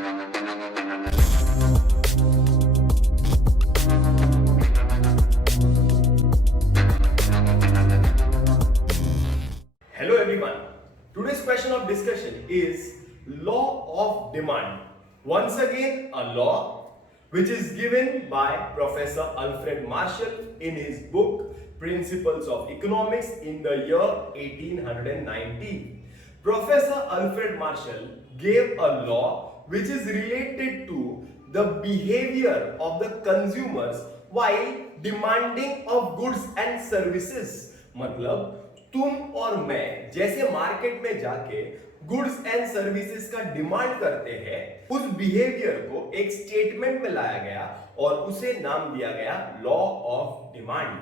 Hello everyone. Today's question of discussion is law of demand. Once again, a law which is given by Professor Alfred Marshall in his book Principles of Economics in the year 1890. Professor Alfred Marshall gave a law which is related to the behavior of the consumers while demanding of goods and services. मतलब तुम और मैं जैसे market में जाके goods and services का demand करते हैं, उस बिहेवियर को एक स्टेटमेंट में लाया गया और उसे नाम दिया गया law of demand.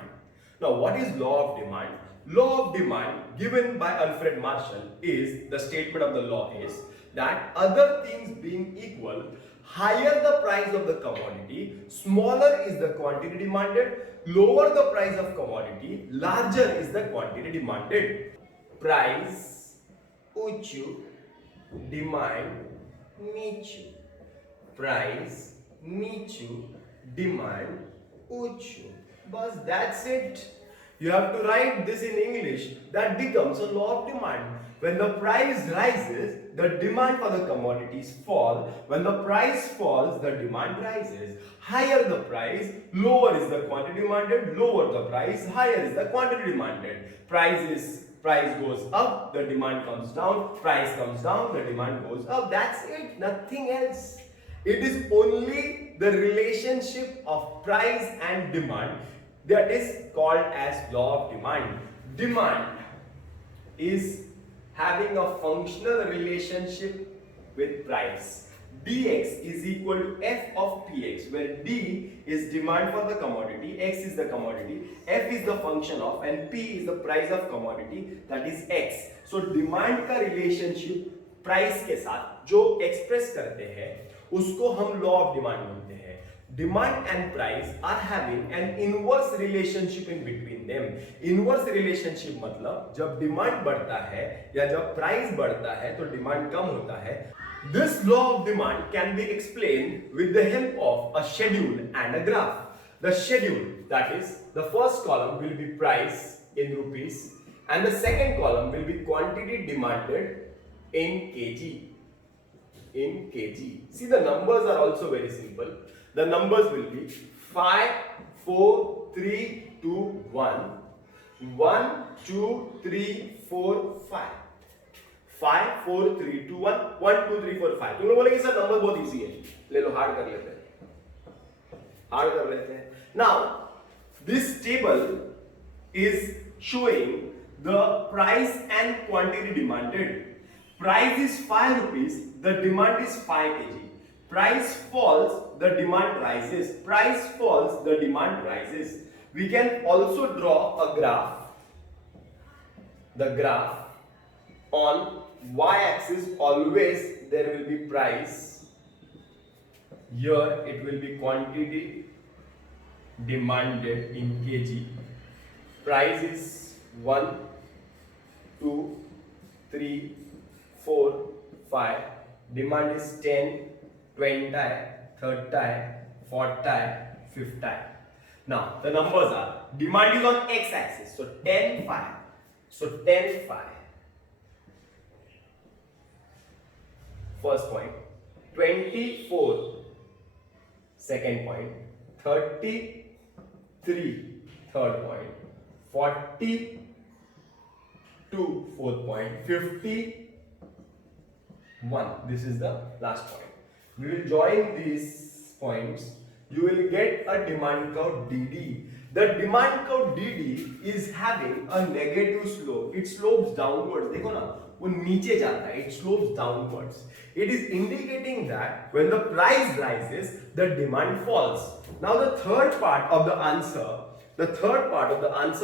Now, what is law of demand? Law of demand given by Alfred Marshall is, the statement of the law is that other things being equal, higher the price of the commodity, smaller is the quantity demanded, lower the price of commodity, larger is the quantity demanded. Price ऊंचू, demand नीचू. Price नीचू, demand ऊंचू. Bas, that's it. You have to write this in English. That becomes a law of demand. When the price rises, the demand for the commodities fall. When the price falls, the demand rises. Higher the price, lower is the quantity demanded. Lower the price, higher is the quantity demanded. Price goes up, the demand comes down. Price comes down, the demand goes up. That's it. Nothing else. It is only the relationship of price and demand that is called as law of demand. Demand is having a functional relationship with price. Dx is equal to f of px, where d is demand for the commodity, x is the commodity, f is the function of, and p is the price of commodity, that is x. So demand का relationship price के साथ जो express करते हैं उसको हम law of demand बोलते हैं. Demand and price are having an inverse relationship in between them. Inverse relationship मतलब जब demand बढ़ता है या जब price बढ़ता है तो demand कम होता है. This law of demand can be explained with the help of a schedule and a graph. The schedule, that is, the first column will be price in rupees and the second column will be quantity demanded in kg. In kg. See, the numbers are also very simple. The numbers will be 5, 4, 3, 2, 1. 1, 2, 3, 4, 5. 5, 4, 3, 2, 1. 1, 2, 3, 4, 5. तुम लोग बोलेंगे sir number बहुत easy है. ले लो, hard कर लेते हैं. Hard कर लेते हैं. Now, this table is showing the price and quantity demanded. Price is 5 rupees, the demand is 5 kg. Price falls, the demand rises. Price falls, the demand rises. We can also draw a graph. The graph on y-axis always there will be price. Here it will be quantity demanded in kg. Price is 1, 2, 3, 4, 5. Demand is 10, 20, 30, 40, 50. Now the numbers are, demand is on x-axis, so 10, 5. So 10, 5. First point. 24. Second point. 33. Third point. 42. Fourth point. 51. This is the last point. We will join these points. You will get a demand curve DD. The demand curve DD is having a negative slope. It slopes downwards. देखो ना, वो नीचे जाता है. It slopes downwards. It is indicating that when the price rises, the demand falls. Now the third part of the answer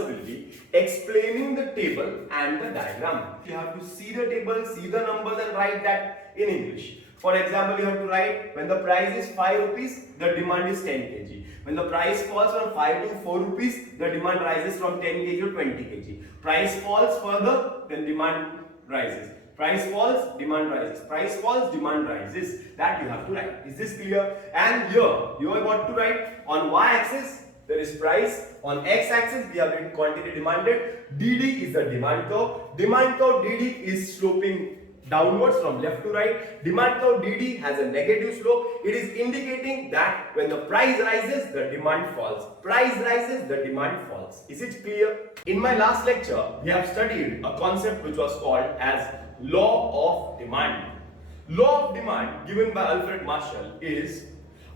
will be explaining the table and the diagram. You have to see the table, see the numbers, and write that in English. For example, you have to write when the price is 5 rupees, the demand is 10 kg. When the price falls from 5 to 4 rupees, the demand rises from 10 kg to 20 kg. Price falls further, then demand rises. Price falls, demand rises. Price falls, demand rises. That you have to write. Is this clear? And here you are what to write? On y-axis there is price. On x-axis we have written quantity demanded. DD is the demand curve. Demand curve DD is sloping downwards from left to right. Demand curve DD has a negative slope. It is indicating that when the price rises, the demand falls. Price rises, the demand falls. Is it clear? In my last lecture, we have studied a concept which was called as law of demand. Law of demand given by Alfred Marshall is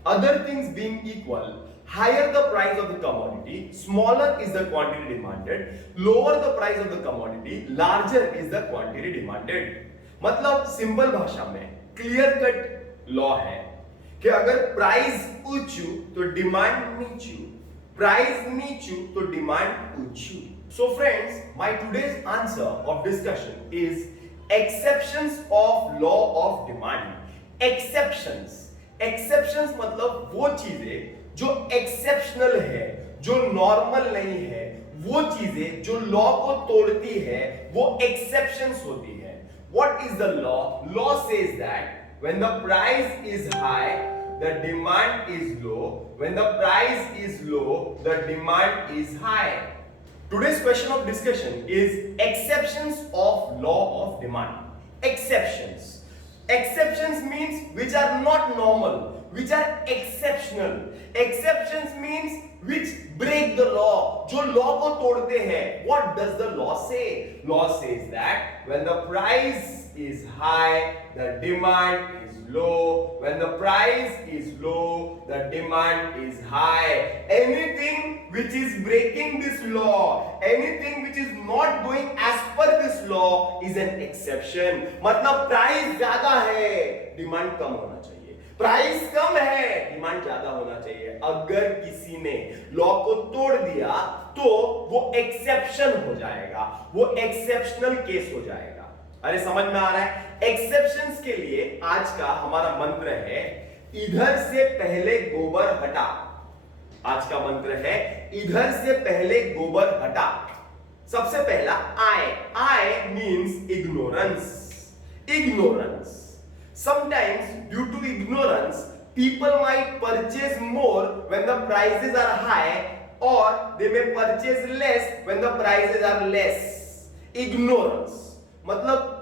other things being equal, higher the price of the commodity, smaller is the quantity demanded, lower the price of the commodity, larger is the quantity demanded. मतलब simple भाषा में clear cut law है कि अगर price ऊंचू तो demand नीचू, price नीचू तो demand ऊंचू. So friends, my today's answer of discussion is exceptions of law of demand. Exceptions. Exceptions मतलब वो चीजें जो एक्सेप्शनल है, जो नॉर्मल नहीं है, वो चीजें जो लॉ को तोड़ती है, वो एक्सेप्शंस होती है. What is the law? Law says that when the price is high, the demand is low. When the price is low, the demand is high. Today's question of discussion is exceptions of law of demand. Exceptions. Exceptions means which are not normal, which are exceptional. Exceptions means which break the law, जो law को तोड़ते हैं. What does the law say? Law says that when the price is high, the demand is low. When the price is low, the demand is high. Anything which is breaking this law, anything which is not going as per this law is an exception. मतलब price ज्यादा है, demand कम होना चाहिए. Price कम है, demand ज्यादा होना चाहिए. अगर किसी ने लॉ को तोड़ दिया तो वो एक्सेप्शन हो जाएगा, वो एक्सेप्शनल केस हो जाएगा. अरे समझ में आ रहा है? एक्सेप्शंस के लिए आज का हमारा मंत्र है इधर से पहले गोबर हटा. आज का मंत्र है इधर से पहले गोबर हटा. सबसे पहला I means ignorance. Ignorance. Sometimes due to ignorance, people might purchase more when the prices are high, or they may purchase less when the prices are less. Ignorance मतलब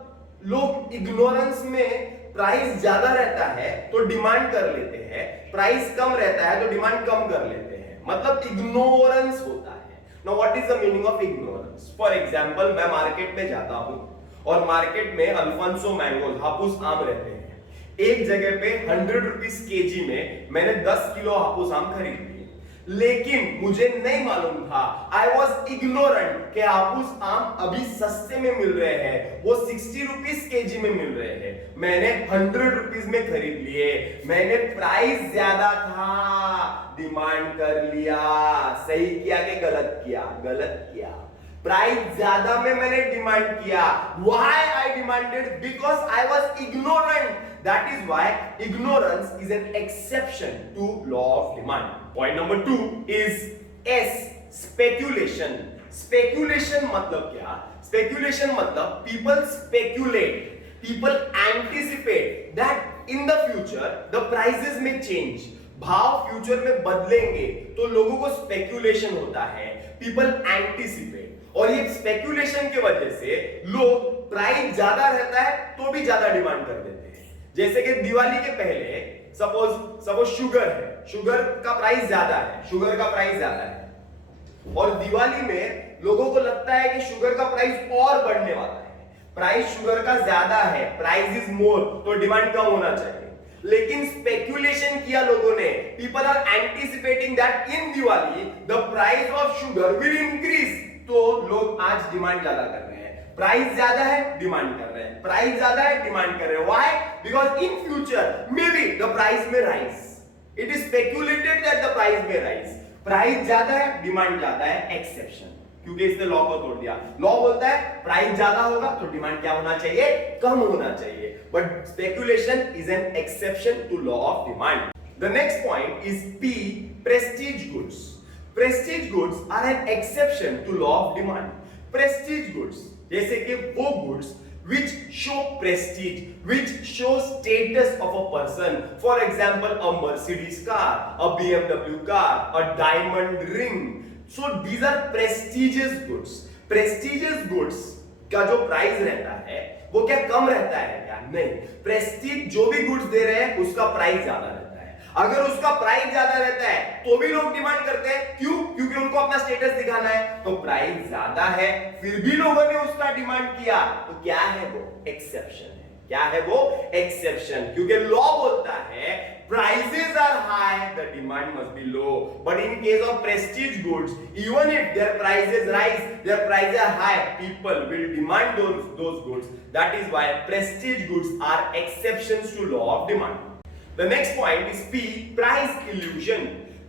लोग ignorance में प्राइस ज्यादा रहता है तो डिमांड कर लेते हैं, प्राइस कम रहता है तो डिमांड कम कर लेते हैं. मतलब ignorance होता है. Now what is the meaning of ignorance? For example, मैं मार्केट में जाता हूँ और मार्केट में अल्फांसो मैंगोज हापुस आम रहते हैं. एक जगह पे 100 रुपीज केजी में मैंने 10 किलो हापुस आम खरीद लिए, लेकिन मुझे नहीं मालूम था, आई वॉज इग्नोरेंट कि हापुस आम अभी सस्ते में मिल रहे हैं, वो 60 रुपीज केजी में मिल रहे हैं. मैंने 100 रुपीज में खरीद लिए, मैंने प्राइस ज्यादा था, डिमांड कर लिया. सही किया कि गलत किया? गलत किया. प्राइस ज्यादा में मैंने डिमांड किया. Why I demanded? Because I was ignorant. That is why ignorance is an exception to law of demand. Point number 2 is S, speculation. Speculation मतलब क्या? Speculation मतलब people speculate, people anticipate that in the future the prices may change. भाव future में बदलेंगे तो लोगों को speculation होता है, पीपल एंटिसिपेट. और ये स्पेक्यूलेशन की वजह से लोग प्राइस ज्यादा रहता है तो भी ज्यादा डिमांड कर देते हैं. जैसे कि दिवाली के पहले सपोज शुगर है, शुगर का प्राइस ज्यादा है, शुगर का प्राइस ज्यादा है, और दिवाली में लोगों को लगता है कि शुगर का प्राइस और बढ़ने वाला है. प्राइस शुगर का ज्यादा है, प्राइस इज मोर, तो डिमांड कम होना चाहिए. लेकिन स्पेक्यूलेशन किया लोगों ने, people are anticipating that in Diwali the price of sugar will increase, तो लोग आज डिमांड ज्यादा कर रहे हैं. प्राइस ज्यादा है, डिमांड कर रहे हैं, प्राइस ज्यादा है, डिमांड कर रहे हैं. Why? Because in future may be the price may rise. It is speculated that the price may rise. Price ज्यादा है, डिमांड ज्यादा है, एक्सेप्शन, क्योंकि इसने लॉ को तोड़ दिया. लॉ बोलता है प्राइस ज्यादा होगा तो डिमांड क्या होना चाहिए? कम होना चाहिए. But speculation is an exception to law of demand. The next point is P, prestige goods. Prestige goods are an exception to law of demand. Prestige goods जैसे कि वो goods which show prestige, which show status of a person. For example, a Mercedes car, a BMW car, a diamond ring. So these are prestigious goods. Prestigious goods का जो price रहता है वो क्या कम रहता है क्या? नहीं, प्रेस्टीज जो भी गुड्स दे रहे हैं उसका प्राइस ज्यादा रहता है। अगर उसका प्राइस ज्यादा रहता है तो भी लोग डिमांड करते हैं, क्यों? क्योंकि उनको अपना स्टेटस दिखाना है। तो प्राइस ज्यादा है फिर भी लोगों ने उसका डिमांड किया, तो क्या है वो? एक्सेप्शन है। क्या है वो? एक्सेप्शन। क्योंकि लॉ बोलता है prices are high, the demand must be low. But in case of prestige goods, even if their prices rise, their prices are high, people will demand those goods. That is why prestige goods are exceptions to law of demand. The next point is P, price illusion.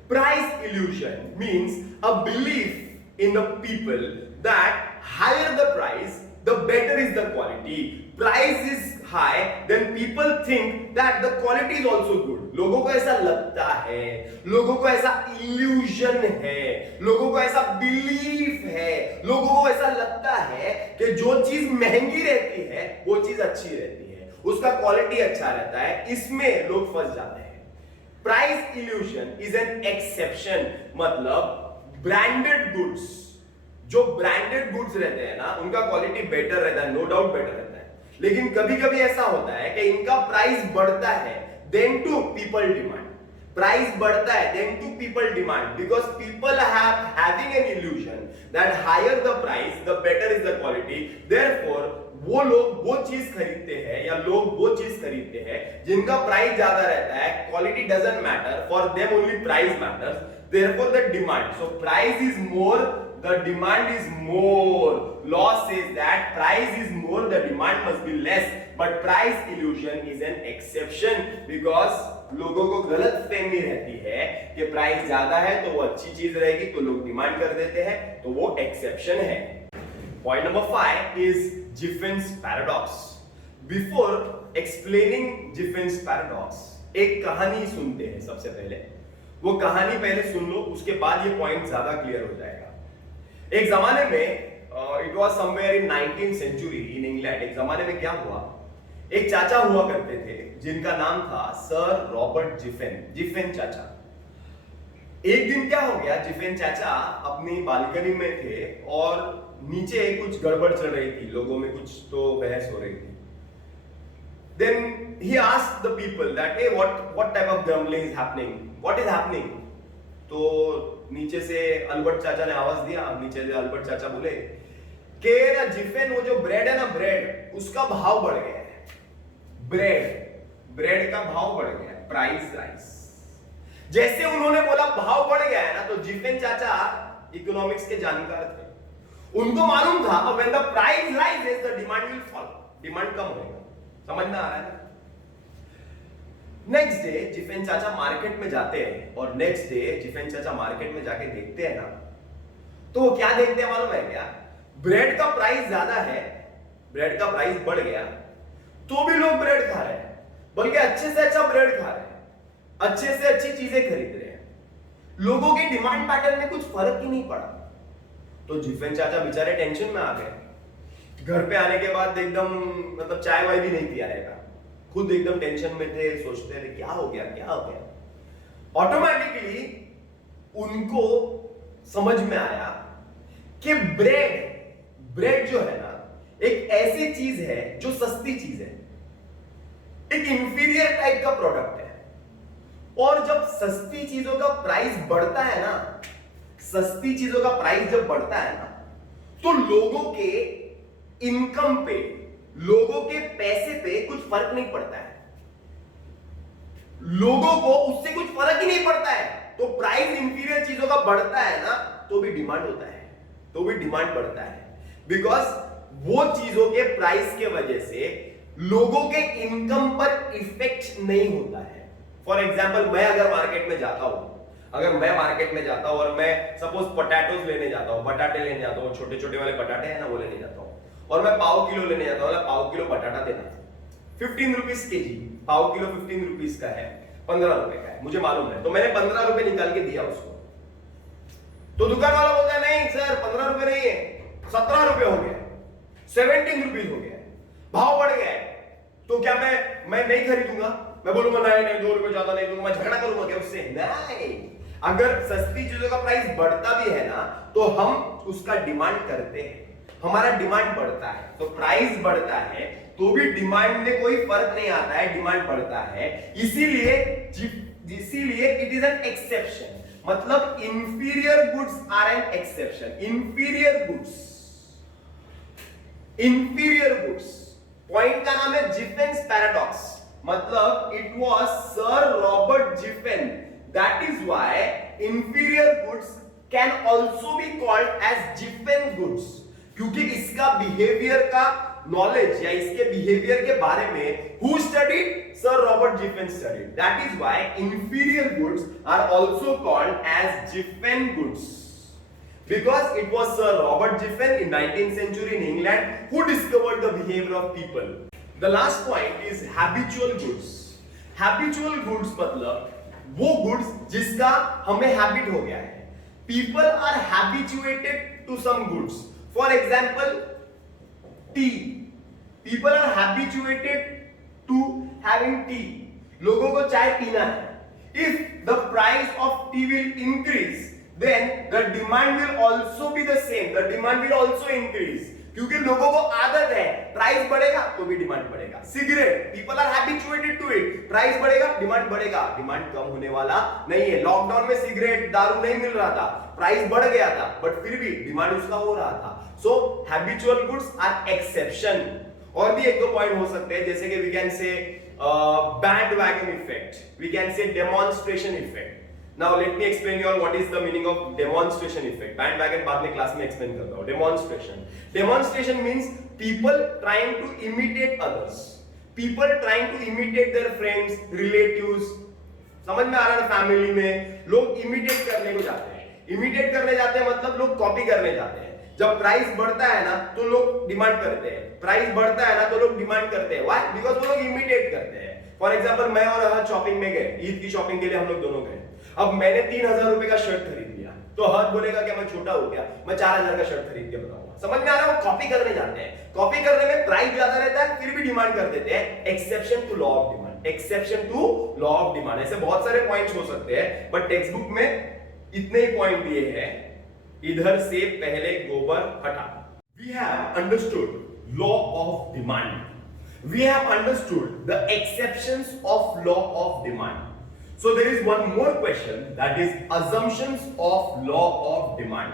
Price illusion means a belief in the people that higher the price, the better is the quality. Price is high, then people think that the quality is also good. लोगों को ऐसा लगता है, लोगों को ऐसा illusion है, लोगों को ऐसा बिलीफ है, लोगों को ऐसा लगता है कि जो चीज महंगी रहती है वो चीज अच्छी रहती है, उसका क्वालिटी अच्छा रहता है, इसमें लोग फंस जाते हैं। Price illusion is an exception. मतलब ब्रांडेड गुड्स, जो ब्रांडेड गुड्स रहते हैं ना उनका क्वालिटी बेटर रहता है, नो डाउट बेटर रहता है, लेकिन कभी कभी ऐसा होता है कि इनका प्राइस बढ़ता है, then to people demand. Price बढ़ता है, then to people demand, because people have having an illusion that higher the price, the better is the quality. Therefore, वो लोग वो चीज खरीदते हैं या लोग वो चीज खरीदते हैं जिनका प्राइस ज्यादा रहता है, quality doesn't matter, for them only price matters. Therefore, the demand. So price is more, the demand is more. Law says that price is more, the demand must be less. But price illusion is an exception because लोगों को गलत फहमी रहती है कि price ज्यादा है तो वो अच्छी चीज रहेगी, तो लोग डिमांड कर देते हैं, तो वो एक्सेप्शन है। Point number 5 is Giffen's paradox. Before explaining Giffen's paradox, एक कहानी सुनते हैं सबसे पहले। वो कहानी पहले सुन लो, उसके बाद ये पॉइंट ज्यादा क्लियर हो जाएगा। एक जमाने में it was somewhere in 19th century in England, एक जमाने में क्या हुआ, एक चाचा हुआ करते थे जिनका नाम था सर रॉबर्ट जिफेन, जिफेन चाचा। एक दिन क्या हो गया, जिफेन चाचा अपनी बालकनी में थे और नीचे कुछ गड़बड़ चल रही थी, लोगों में कुछ तो बहस हो रही थी। Then he asked the people that hey what type of grumbling is happening, what is happening? तो नीचे से अल्बर्ट चाचा ने आवाज दिया, नीचे से अल्बर्ट चाचा बोले कि ना जिफेन, वो जो ब्रेड है ना, ब्रेड उसका भाव बढ़ गया है, ब्रेड का भाव बढ़ गया है, प्राइस राइस। जैसे उन्होंने बोला भाव बढ़ गया है ना, तो जिफेन चाचा इकोनॉमिक्स के जानकार थे, उनको मालूम था when the price rises the demand will fall, demand कम होगा। समझ में आ रहा है? नेक्स्ट डे जिफेन चाचा मार्केट में जाते हैं और नेक्स्ट डे जिफेन चाचा मार्केट में जाके देखते हैं ना, तो वो क्या देखते हैं मालूम है क्या? ब्रेड का प्राइस ज्यादा है, ब्रेड का प्राइस बढ़ गया तो भी लोग ब्रेड खा रहे हैं, बल्कि अच्छे से अच्छा ब्रेड खा रहे हैं, अच्छे से अच्छी चीजें खरीद रहे हैं, लोगों के डिमांड पैटर्न में कुछ फर्क ही नहीं पड़ा। तो जिफेन चाचा बेचारे टेंशन में आ गए। घर पे आने के बाद एकदम मतलब चाय वाय भी नहीं पिया रहेगा, खुद एकदम टेंशन में थे, सोचते थे क्या हो गया क्या हो गया। ऑटोमेटिकली उनको समझ में आया कि ब्रेड जो है ना एक ऐसी चीज है जो सस्ती चीज है, एक इंफीरियर टाइप का प्रोडक्ट है, और जब सस्ती चीजों का प्राइस बढ़ता है ना, सस्ती चीजों का प्राइस जब बढ़ता है ना, तो लोगों के इनकम पे, लोगों के पैसे पे कुछ फर्क नहीं पड़ता है, लोगों को उससे कुछ फर्क ही नहीं पड़ता है। तो प्राइस इंफीरियर चीजों का बढ़ता है ना, तो भी डिमांड होता है, तो भी डिमांड बढ़ता है, बिकॉज वो चीजों के प्राइस के वजह से लोगों के इनकम पर इफेक्ट नहीं होता है। फॉर एग्जाम्पल, मैं अगर मार्केट में जाता हूं, अगर मैं मार्केट में जाता हूं और मैं सपोज पोटैटोज लेने जाता हूं, बटाटे लेने जाता हूं, छोटे छोटे वाले बटाटे हैं ना वो लेने जाता हूं, और मैं पाव किलो लेने जाता हूं, पाव किलो बटाटा देना 15 रुपीज के जी, पाव किलो 15 रुपीज का है, 15 रुपए का है, मुझे मालूम है, तो मैंने 15 रुपए निकाल के दिया उसको। तो दुकान वाला बोलता है नहीं सर 15 रुपए नहीं है, 17 रुपए हो गया, 17 रुपीज हो गया। भाव बढ़ गया है, तो क्या मैं नहीं खरीदूंगा, मैं बोलूंगा नहीं नहीं 2 रुपए ज्यादा नहीं दूंगा, मैं झगड़ा करूंगा क्या उससे? नहीं। अगर सस्ती चीजों का प्राइस बढ़ता भी है ना, तो हम उसका डिमांड करते हैं, हमारा डिमांड बढ़ता है। तो प्राइस बढ़ता है तो भी डिमांड में कोई फर्क नहीं आता है, डिमांड बढ़ता है। इसीलिए इट इज एन एक्सेप्शन, मतलब inferior goods are an exception. Inferior goods point का नाम है जिफेन्स पैराडॉक्स, मतलब it was sir Robert Giffen, that is why inferior goods can also be called as Giffen goods, क्योंकि इसका behaviour का knowledge या इसके बिहेवियर के बारे में who studied? Sir Robert Giffen studied, that is why inferior goods are also called as Giffen goods, because it was Sir Robert Jiffen in 19th century in England who discovered the behavior of people. The last point is habitual goods. Habitual goods मतलब वो goods जिसका हमें habit हो गया है. People are habituated to some goods. For example, tea. People are habituated to having tea. लोगों को चाय पीना है. If the price of tea will increase, then the demand will also be the same. The demand will also increase. क्योंकि लोगों को आदत है, प्राइस बढ़ेगा तो भी डिमांड बढ़ेगा. Cigarette, people are habituated to it. Price बढ़ेगा, डिमांड बढ़ेगा. डिमांड कम होने वाला नहीं है. लॉकडाउन में सिगरेट, दारू नहीं मिल रहा था, प्राइस बढ़ गया था, बट फिर भी डिमांड उसका हो रहा था. सो हैबिचुअल गुड्स आर एक्सेप्शन. और भी एक दो पॉइंट हो सकते हैं, जैसे कि we can say bandwagon effect, we can say demonstration effect. Now let me explain you all what is the meaning of demonstration effect. Bandwagon बाद में क्लास में एक्सप्लेन करता हूँ. Demonstration means people trying to imitate others, people trying to imitate their friends, relatives. समझ में आ रहा है? Family में लोग इमिटेट करने को जाते हैं. इमिटेट करने जाते हैं मतलब लोग कॉपी करने जाते हैं. जब प्राइस बढ़ता है ना तो लोग डिमांड करते हैं, प्राइस बढ़ता है ना तो लोग डिमांड करते हैं. व्हाई? बिकॉज़ वो लोग इमिटेट करते हैं. फॉर एग्जांपल, मैं और हर शॉपिंग में गए, ईद की शॉपिंग के लिए हम लोग दोनों गए. अब मैंने 3000 रुपए का शर्ट खरीद लिया, तो हर बोलेगा कि मैं छोटा हो गया, मैं 4000 का शर्ट खरीद के बताऊंगा. समझ में आ रहा है? वो कॉपी करने जाते हैं. कॉपी करने में प्राइस ज्यादा रहता है, फिर भी डिमांड कर देते हैं. Exception to law of demand. Exception to law of demand. ऐसे बहुत सारे पॉइंट्स हो सकते हैं, बट टेक्स्ट बुक में इतने ही पॉइंट दिए हैं. इधर से पहले गोबर हटा. We have understood law of demand. We have understood the exceptions of law of demand. So there is one more question, that is assumptions of law of demand.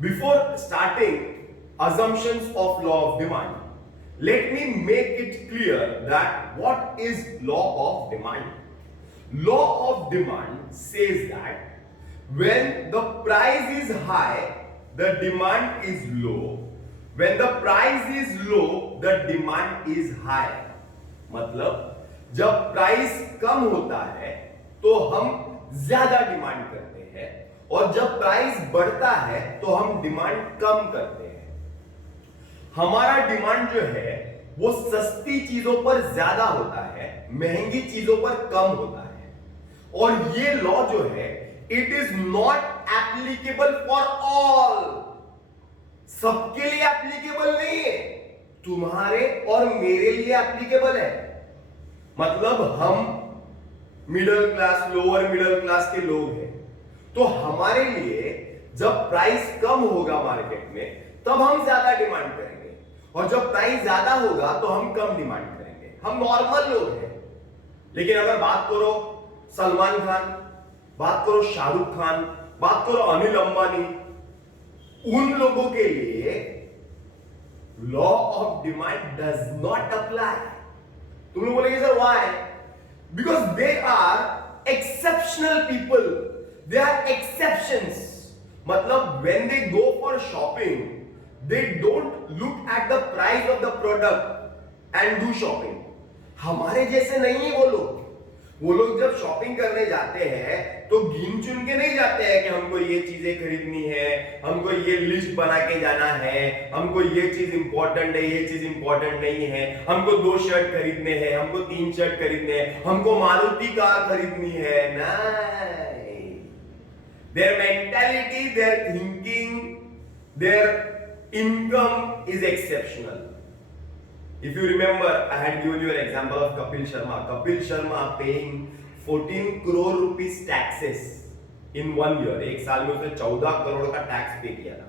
Before starting assumptions of law of demand, let me make it clear that what is law of demand. Law of demand says that when the price is high, the demand is low. When the price is low, the demand is high. मतलब जब price कम होता है तो हम ज्यादा demand करते हैं, और जब प्राइस बढ़ता है तो हम डिमांड कम करते हैं. हमारा डिमांड जो है वो सस्ती चीजों पर ज्यादा होता है, महंगी चीजों पर कम होता है. और ये लॉ जो है, it is not applicable for all. सबके लिए एप्लीकेबल नहीं है, तुम्हारे और मेरे लिए एप्लीकेबल है. मतलब हम middle class, lower middle class के लोग हैं, तो हमारे लिए जब प्राइस कम होगा मार्केट में तब हम ज्यादा डिमांड करेंगे, और जब प्राइस ज्यादा होगा तो हम कम डिमांड करेंगे. हम नॉर्मल लोग हैं. लेकिन अगर बात करो सलमान खान, बात करो शाहरुख खान, बात करो अनिल अंबानी, उन लोगों के लिए law of demand does not apply. तुम लोग बोलेंगे sir why? Because they are exceptional people, they are exceptions. मतलब when they go for shopping, they don't look at the price of the product and do shopping. हमारे जैसे नहीं है वो लोग. वो लोग जब शॉपिंग करने जाते हैं तो गिन चुन के नहीं जाते हैं कि हमको ये चीजें खरीदनी है, हमको ये लिस्ट बना के जाना है, हमको ये चीज इंपॉर्टेंट है, ये चीज इंपॉर्टेंट नहीं है, हमको 2 शर्ट खरीदने हैं, हमको 3 शर्ट खरीदने हैं, हमको मारुति कार खरीदनी है. नहीं. Their mentality, their thinking, their income is exceptional. If you remember, I had given you an example of Kapil Sharma. Kapil Sharma paying 14 crore rupees taxes in 1 year. एक साल में उसने 14 करोड़ का टैक्स पे किया था.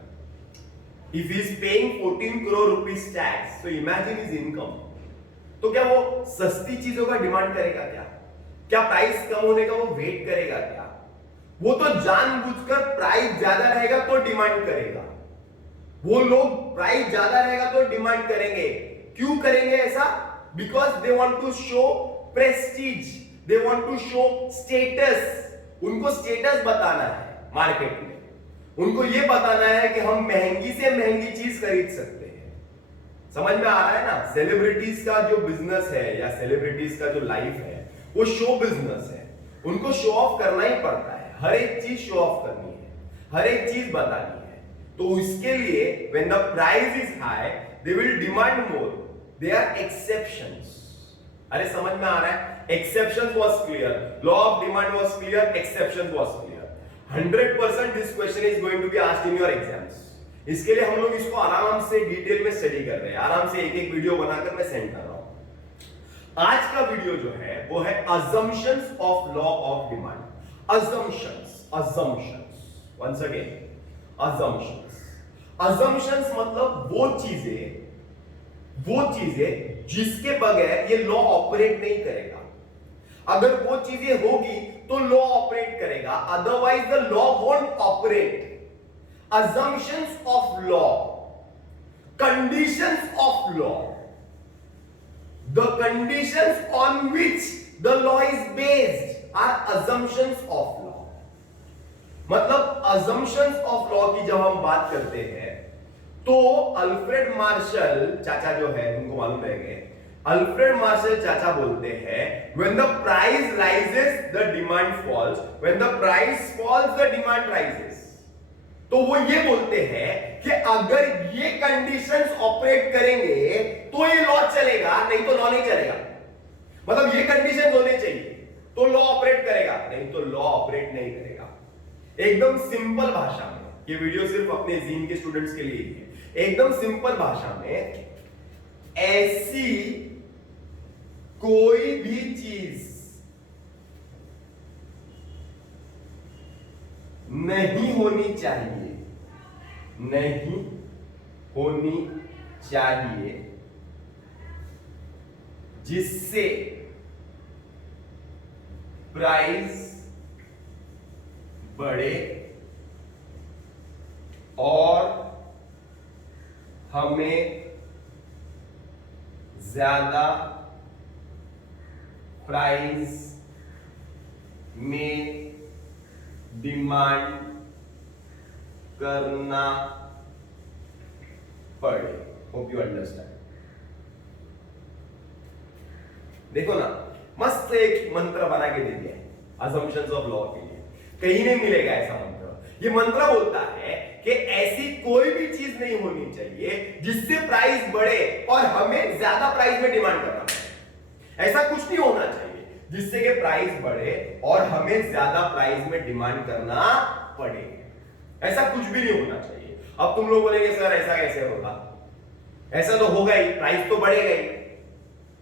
If he is paying 14 crore rupees tax, so imagine his income. तो क्या वो सस्ती चीजों का डिमांड करेगा क्या? क्या प्राइस कम होने का वो वेट करेगा क्या? वो तो जानबूझकर प्राइस ज्यादा रहेगा तो डिमांड करेगा. वो लोग प्राइस ज्यादा रहेगा तो डिमांड करेंगे. क्यों करेंगे ऐसा? Because they want to show prestige, they want to show status. उनको स्टेटस बताना है मार्केट में. उनको ये बताना है कि हम महंगी से महंगी चीज खरीद सकते हैं. समझ में आ रहा है ना? सेलिब्रिटीज का जो बिजनेस है या सेलिब्रिटीज का जो लाइफ है वो शो बिजनेस है. उनको शो ऑफ करना ही पड़ता है. हर एक चीज शो ऑफ करनी है, हर एक चीज बतानी है. तो इसके लिए when the price is high they will demand more. They are exceptions. अरे समझ में आ रहा है? Exceptions was clear, law of demand was clear, exceptions was clear. 100% this question is going to be asked in your exams. इसके लिए हम लोग इसको आराम से डिटेल में स्टडी कर रहे हैं. आराम से एक एक वीडियो बनाकर मैं सेंड कर रहा हूं. आज का वीडियो जो है वो है assumptions of law of demand. Assumptions. Once again, assumptions. Assumptions मतलब वो चीजें जिसके बगैर ये लॉ ऑपरेट नहीं करेगा. अगर वो चीजें होगी तो लॉ ऑपरेट करेगा, otherwise the law won't operate. Assumptions of law, conditions of law, the conditions on which the law is based are assumptions of law. मतलब assumptions of law की जब हम बात करते हैं तो अल्फ्रेड मार्शल चाचा जो है, तुमको मालूम रहेंगे, अल्फ्रेड मार्शल चाचा बोलते हैं when the price rises the demand falls, when the price falls the demand rises. तो वो ये बोलते हैं कि अगर ये कंडीशंस ऑपरेट करेंगे तो ये लॉ चलेगा, नहीं तो लॉ नहीं चलेगा. मतलब ये कंडीशंस होने चाहिए तो लॉ ऑपरेट करेगा, नहीं तो लॉ ऑपरेट नहीं करेगा. एकदम सिंपल भाषा में, ये वीडियो सिर्फ अपने जीन के स्टूडेंट्स के लिए ही है. एकदम सिंपल भाषा में, ऐसी कोई भी चीज नहीं होनी चाहिए, नहीं होनी चाहिए जिससे प्राइस बढ़े और हमें ज्यादा प्राइस में डिमांड करना पड़े. Hope you understand. देखो ना, मस्त एक मंत्र बना के दे दिया है assumptions of law के लिए. कहीं नहीं मिलेगा ऐसा मंत्र. ये मंत्र बोलता है कि ऐसी कोई भी चीज नहीं होनी चाहिए जिससे प्राइस बढ़े और हमें ज्यादा प्राइस में डिमांड करना पड़े. ऐसा कुछ नहीं होना चाहिए जिससे कि प्राइस बढ़े और हमें ज्यादा प्राइस में डिमांड करना पड़े. ऐसा कुछ भी नहीं होना चाहिए. अब तुम लोग बोलेंगे सर ऐसा कैसे होगा? ऐसा तो होगा ही, प्राइस तो बढ़ेगा ही,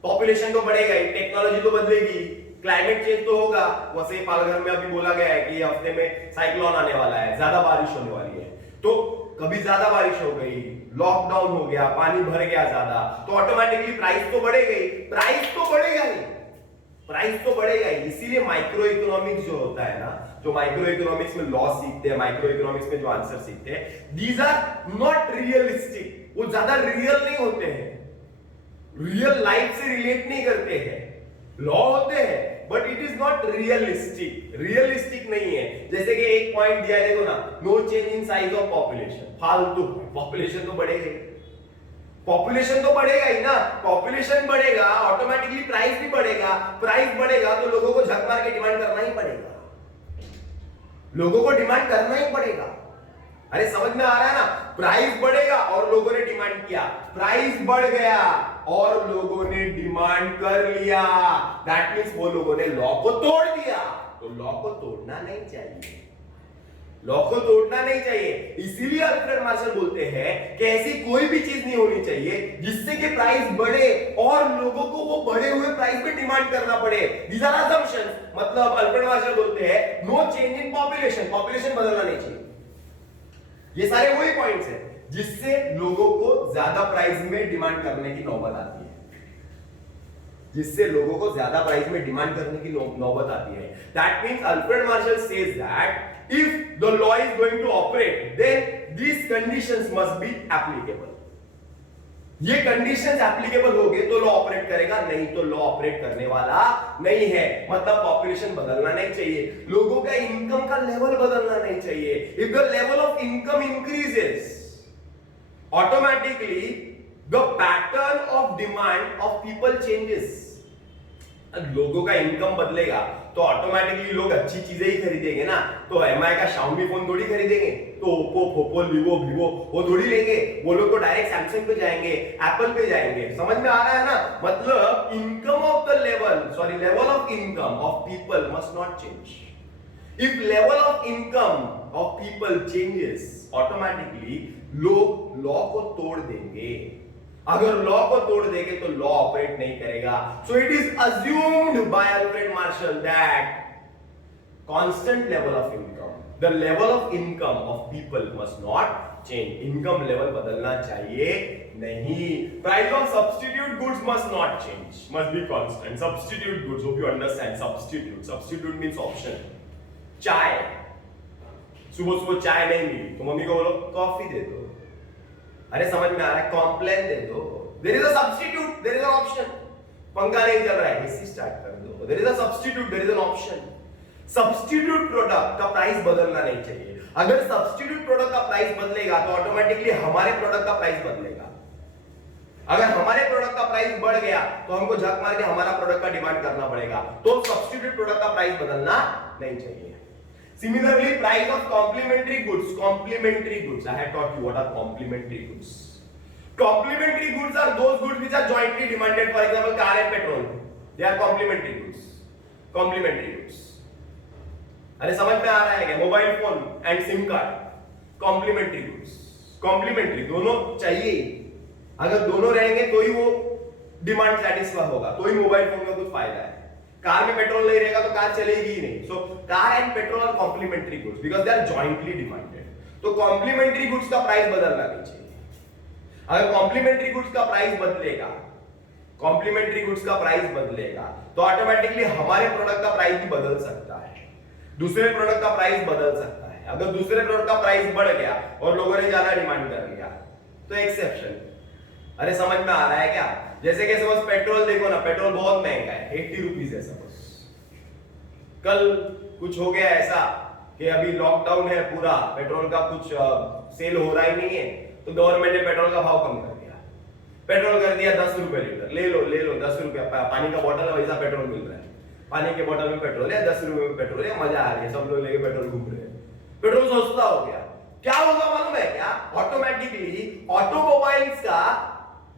पॉपुलेशन तो बढ़ेगा ही, टेक्नोलॉजी तो बदलेगी, क्लाइमेट चेंज तो होगा. वैसे ही पालघर में अभी बोला गया है कि हफ्ते में साइक्लोन आने वाला है, ज्यादा बारिश होने वाली है. तो कभी ज्यादा बारिश हो गई, लॉकडाउन हो गया, पानी भर गया ज्यादा, तो ऑटोमेटिकली प्राइस तो बढ़ेगा ही. प्राइस तो बढ़ेगा ही, प्राइस तो बढ़ेगा ही. इसीलिए माइक्रो इकोनॉमिक्स जो होता है ना, जो माइक्रो इकोनॉमिक्स में लॉ सीखते हैं, माइक्रो इकोनॉमिक्स में जो आंसर सीखते हैं, दीज आर नॉट रियलिस्टिक. वो ज्यादा रियल नहीं होते हैं, रियल लाइफ से रिलेट नहीं करते हैं. लॉ होते हैं but it is not realistic. Realistic नहीं है. जैसे कि एक पॉइंट दिया है, देखो ना, no change in size of population. फालतू. पॉपुलेशन तो बढ़ेगा, पॉपुलेशन तो बढ़ेगा ही ना. पॉपुलेशन बढ़ेगा, ऑटोमेटिकली प्राइस भी बढ़ेगा. प्राइस बढ़ेगा तो लोगों को झक मार के डिमांड करना ही पड़ेगा. लोगों को डिमांड करना ही पड़ेगा. अरे समझ में आ रहा है ना? प्राइस बढ़ेगा और लोगों ने डिमांड किया, प्राइस बढ़ गया और लोगों ने डिमांड कर लिया. दैट मींस वो लोगों ने लॉ को तोड़ दिया. तो लॉ को तोड़ना नहीं चाहिए. लॉ को तोड़ना नहीं चाहिए। इसीलिए अल्फ्रेड मार्शल बोलते हैं कि ऐसी कोई भी चीज नहीं होनी चाहिए जिससे कि प्राइस बढ़े और लोगों को वो बढ़े हुए प्राइस पे डिमांड करना पड़े। These are assumptions. मतलब अल्फ्रेड मार्शल बोलते हैं no change in population, population बदलना नहीं चाहिए। ये सारे वही पॉइंट्स हैं जिससे लोगों को ज्यादा प्राइस में डिमांड करने की नौबत आती है, जिससे लोगों को ज्यादा प्राइस में डिमांड करने की नौबत आती है। That means Alfred Marshall says that if the law is going to operate then these conditions must be applicable. ये कंडीशंस एप्लीकेबल हो गए तो लॉ ऑपरेट करेगा, नहीं तो लॉ ऑपरेट करने वाला नहीं है। मतलब पॉपुलेशन बदलना नहीं चाहिए, लोगों का इनकम का लेवल बदलना नहीं चाहिए। If the level of income increases automatically the pattern of demand of people changes. लोगों का इनकम बदलेगा तो ऑटोमेटिकली लोग अच्छी चीजें ही खरीदेंगे ना। तो एमआई का शाओमी फोन थोड़ी खरीदेंगे, तो ओप्पो, पोको, वीवो वो थोड़ी लेंगे। वो लोग तो डायरेक्ट सैमसंग पे जाएंगे, एप्पल पे जाएंगे। समझ में आ रहा है ना? मतलब income of the level of income of people must not change. If level of income of people changes automatically लोग लॉ को तोड़ देंगे। अगर लॉ को तोड़ देंगे तो लॉ ऑपरेट नहीं करेगा। So it is assumed by Alfred Marshall that constant level of income, the level of income of people must not change. Income level बदलना चाहिए नहीं। Price of substitute goods must not change, must be constant. Substitute goods, hope you understand. Substitute means option. चाय, सुबह सुबह चाय नहीं मिली तो mummy को बोलो कॉफी दे दो। अरे समझ में आ रहा है? कॉम्प्लेन दे दो। There is a substitute, there is an option. पंखा नहीं चल रहा है, एसी स्टार्ट कर दो। There is a substitute, there is an option. Substitute product का प्राइस बदलना नहीं चाहिए। अगर सब्स्टिट्यूट प्रोडक्ट का प्राइस बदलेगा तो ऑटोमेटिकली हमारे प्रोडक्ट का प्राइस बदलेगा। अगर हमारे प्रोडक्ट का प्राइस बढ़ गया तो हमको झक मार के हमारा प्रोडक्ट का डिमांड करना पड़ेगा। तो सब्स्टिट्यूट प्रोडक्ट का प्राइस बदलना नहीं चाहिए। Similarly, price of complementary goods. Complementary goods. I have taught you what are complementary goods. Complementary goods are those goods which are jointly demanded. For example, car and petrol. They are complementary goods. Complementary goods. अरे समझ में आ रहा है क्या? Mobile phone and sim card complementary goods. Complementary दोनों चाहिए। अगर दोनों रहेंगे तो ही वो डिमांड सेटिस्फाई होगा, तो ही मोबाइल फोन का कुछ फायदा है। कार में पेट्रोल नहीं रहेगा तो कार चलेगी ही नहीं। So car and petrol are complementary goods because they are jointly demanded. तो कॉम्प्लीमेंट्री गुड्स का प्राइस बदलना नहीं चाहिए। अगर कॉम्प्लीमेंट्री गुड्स का प्राइस बदलेगा, कॉम्प्लीमेंट्री गुड्स का प्राइस बदलेगा तो ऑटोमेटिकली हमारे प्रोडक्ट का प्राइस भी बदल सकता है, दूसरे प्रोडक्ट का प्राइस बदल सकता है। अगर दूसरे प्रोडक्ट का प्राइस बढ़ गया और लोगों ने ज्यादा डिमांड कर लिया तो एक्सेप्शन। अरे समझ में आ रहा है क्या? जैसे कि सपोज पेट्रोल देखो ना, पेट्रोल बहुत महंगा है, 80 रुपीज है सपोज। कल कुछ हो गया ऐसा कि अभी लॉकडाउन है पूरा, पेट्रोल का कुछ सेल हो रहा ही नहीं है, तो गवर्नमेंट ने पेट्रोल का भाव कम कर दिया। पेट्रोल कर दिया 10 रुपए लीटर। ले लो 10 रुपए। पानी का बोतल है वैसा पेट्रोल मिल रहा है। पानी के बोतल में पेट्रोल है, 10 रुपए में पेट्रोल है, मजा आ रही है, सब लोग लेके पेट्रोल घूम रहे हैं। पेट्रोल सस्ता हो गया, क्या होगा मालूम है क्या? ऑटोमेटिकली ऑटोमोबाइल्स का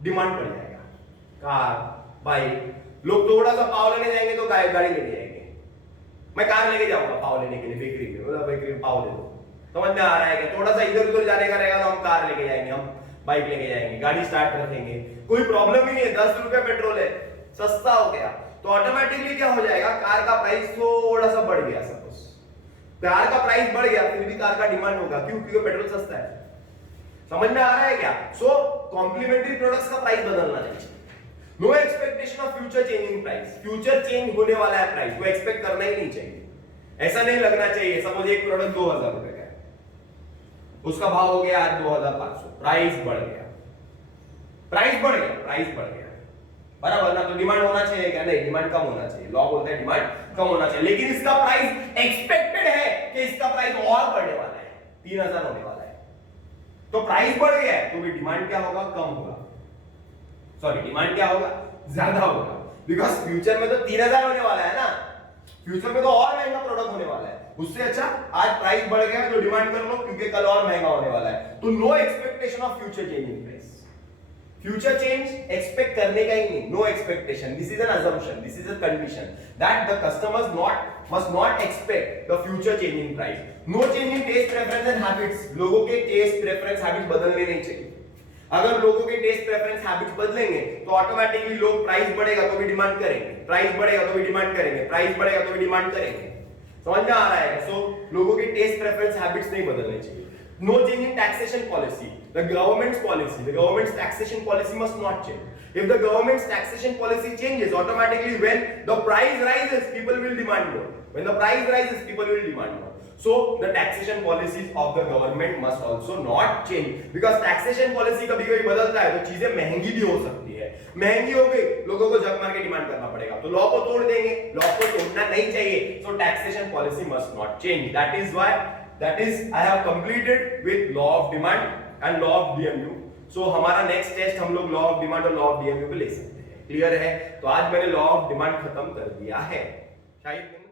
डिमांड बढ़ जाएगा। कार, बाइक, लोग थोड़ा सा पाव लेने जाएंगे तो गाड़ी लेके जाएंगे। मैं कार लेके जाऊंगा पाव लेने के लिए बेकरी में, बोला बेकरी में पाव ले दो। समझ में आ रहा है कि थोड़ा सा इधर उधर जाने का रहेगा तो हम कार लेके जाएंगे, हम बाइक लेके जाएंगे, गाड़ी स्टार्ट रखेंगे, कोई प्रॉब्लम ही नहीं है। 10 रुपए पेट्रोल है, सस्ता हो गया तो ऑटोमेटिकली क्या हो जाएगा? कार का प्राइस थोड़ा सा बढ़ गया। सपोज कार का प्राइस बढ़ गया फिर भी कार का डिमांड होगा, क्यों? क्योंकि पेट्रोल सस्ता है। समझ में आ रहा है क्या? सो कॉम्प्लीमेंट्री प्रोडक्ट्स का प्राइस बदलना चाहिए। No expectation of future change in price. Future change होने वाला है प्राइस, वो एक्सपेक्ट करना ही नहीं चाहिए। ऐसा नहीं लगना चाहिए सपोज एक प्रोडक्ट 2000 रुपए का है, उसका भाव हो गया आज 2500, प्राइस बढ़ गया, प्राइस बढ़ गया बराबर ना? तो डिमांड होना चाहिए क्या? नहीं, डिमांड कम होना चाहिए। लॉ बोलता है डिमांड कम होना चाहिए, लेकिन इसका प्राइस एक्सपेक्टेड है कि इसका प्राइस और बढ़ने वाला है, 3000 होने वाला है। तो प्राइस बढ़ गया है तो भी डिमांड क्या होगा? कम होगा। सॉरी, डिमांड क्या होगा? ज्यादा होगा, बिकॉज फ्यूचर में तो 3000 होने वाला है ना, फ्यूचर में तो और महंगा प्रोडक्ट होने वाला है। उससे अच्छा आज प्राइस बढ़ गया तो डिमांड कर लो, क्योंकि कल और महंगा होने वाला है। तो no expectation of future change in price. Future change expect करने का ही नहीं, no expectation, this is an assumption, this is a condition that the customers must not expect the future change in price. No change in taste preference and habits. लोगों के test preference habits बदलने नहीं चाहिए. अगर लोगों के test preference habits बदलेंगे तो ऑटोमेटिकली लोग प्राइस बढ़ेगा तो भी डिमांड करेंगे, प्राइस बढ़ेगा तो भी डिमांड करेंगे, प्राइस बढ़ेगा तो भी डिमांड करेंगे. समझ में आ रहा है? सो लोगों के टेस्ट प्रेफरेंस हैबिट्स नहीं बदलने चाहिए. No change in taxation policy. The government's policy, the government's taxation policy must not change. If the government's taxation policy changes, automatically when the price rises, people will demand more. When the price rises, people will demand more. So the taxation policies of the government must also not change. Because taxation policy कभी-कभी बदलता है तो चीजें महंगी भी हो सकती है. महंगी हो गई, लोगों को जग मार के डिमांड करना पड़ेगा. तो लॉ को तोड़ देंगे, लॉ को तोड़ना नहीं चाहिए. So taxation policy must not change. That is I have completed with law of demand and law of DMU. So हमारा नेक्स्ट टेस्ट हम लोग law of demand और law of DMU पे ले सकते हैं. क्लियर है? तो आज मैंने law of demand खत्म कर दिया है. शायद